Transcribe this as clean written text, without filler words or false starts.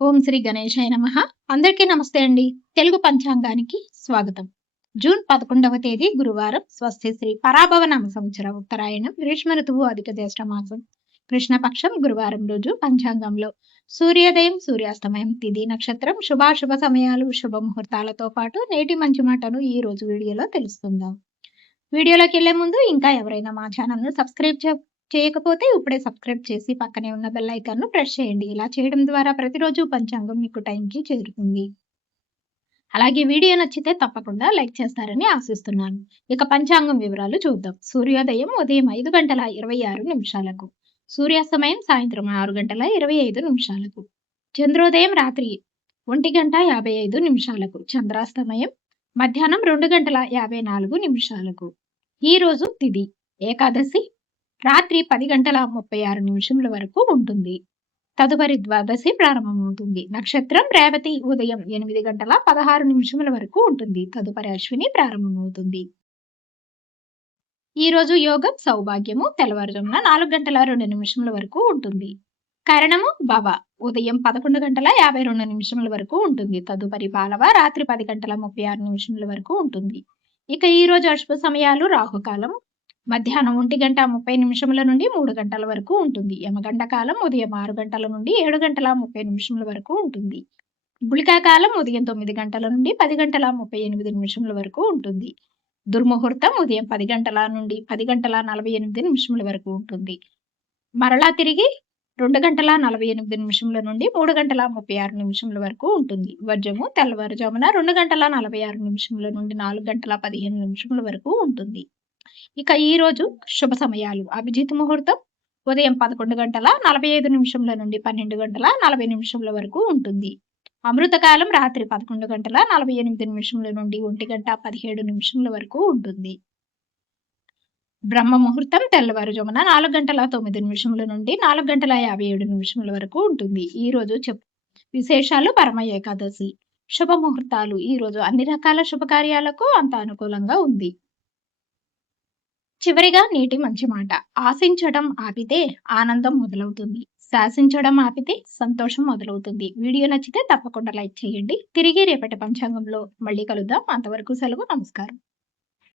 ఓం శ్రీ గణేశాయ నమః. అందరికీ నమస్తే అండి. తెలుగు పంచాంగానికి స్వాగతం. జూన్ 11వ తేదీ గురువారం. స్వస్తి శ్రీ పరాభవ నామ సంవత్సర ఉత్తరాయణం గ్రీష్మ ఋతువు అధిక జ్యేష్ఠ మాసం కృష్ణపక్షం గురువారం రోజు పంచాంగంలో సూర్యోదయం సూర్యాస్తమయం తిథి నక్షత్రం శుభాశుభ సమయాలు శుభ ముహూర్తాలతో పాటు నేటి మంచి మాటను ఈ రోజు వీడియోలో తెలుసుకుందాం. వీడియోలోకి వెళ్లే ముందు ఇంకా ఎవరైనా మా ఛానల్ను సబ్స్క్రైబ్ చేయకపోతే ఇప్పుడే సబ్స్క్రైబ్ చేసి పక్కనే ఉన్న బెల్ ఐకాన్ ను ప్రెస్ చేయండి. ఇలా చేయడం ద్వారా ప్రతిరోజు పంచాంగం మీకు టైంకి చేరుతుంది. అలాగే వీడియో నచ్చితే తప్పకుండా లైక్ చేస్తారని ఆశిస్తున్నాను. ఇక పంచాంగం వివరాలు చూద్దాం. సూర్యోదయం ఉదయం 5:26 సూర్యాస్తమయం సాయంత్రం 6:25 చంద్రోదయం రాత్రి 1:55 చంద్రాస్తమయం మధ్యాహ్నం 2:54 ఈ రోజు తిథి ఏకాదశి రాత్రి 10:36 వరకు ఉంటుంది. తదుపరి ద్వాదశి ప్రారంభమవుతుంది. నక్షత్రం రేవతి ఉదయం 8:16 వరకు ఉంటుంది. తదుపరి అశ్విని ప్రారంభమవుతుంది. ఈ రోజు యోగం సౌభాగ్యము తెల్లవారుజామున 4:02 వరకు ఉంటుంది. కరణము భవ ఉదయం 11:52 వరకు ఉంటుంది. తదుపరి బాలవ రాత్రి 10:36 వరకు ఉంటుంది. ఇక ఈ రోజు అశుభ సమయాలు రాహుకాలం మధ్యాహ్నం 1:30 నుండి 3 గంటల వరకు ఉంటుంది. యమగంట కాలం ఉదయం 6 గంటల నుండి 7:30 వరకు ఉంటుంది. గుళికా కాలం ఉదయం 9 గంటల నుండి 10:38 వరకు ఉంటుంది. దుర్ముహూర్తం ఉదయం 10 గంటల నుండి 10:48 వరకు ఉంటుంది. మరలా తిరిగి 2:48 నుండి 3:36 వరకు ఉంటుంది. వర్జము తెల్లవారుజామున 2:46 నుండి 4:15 వరకు ఉంటుంది. ఇక ఈ రోజు శుభ సమయాలు అభిజిత్ ముహూర్తం ఉదయం 11:45 నుండి 12:40 వరకు ఉంటుంది. అమృతకాలం రాత్రి 11:48 నుండి 1:17 వరకు ఉంటుంది. బ్రహ్మ ముహూర్తం తెల్లవారుజామున 4:09 నుండి 4:57 వరకు ఉంటుంది. ఈ రోజు విశేషాలు పరమ ఏకాదశి శుభ ముహూర్తాలు ఈ రోజు అన్ని రకాల శుభకార్యాలకు అంత అనుకూలంగా ఉంది. చివరిగా నేటి మంచి మాట. ఆశించడం ఆపితే ఆనందం మొదలవుతుంది. శాసించడం ఆపితే సంతోషం మొదలవుతుంది. వీడియో నచ్చితే తప్పకుండా లైక్ చేయండి. తిరిగి రేపటి పంచాంగంలో మళ్ళీ కలుద్దాం. అంతవరకు సెలవు. నమస్కారం.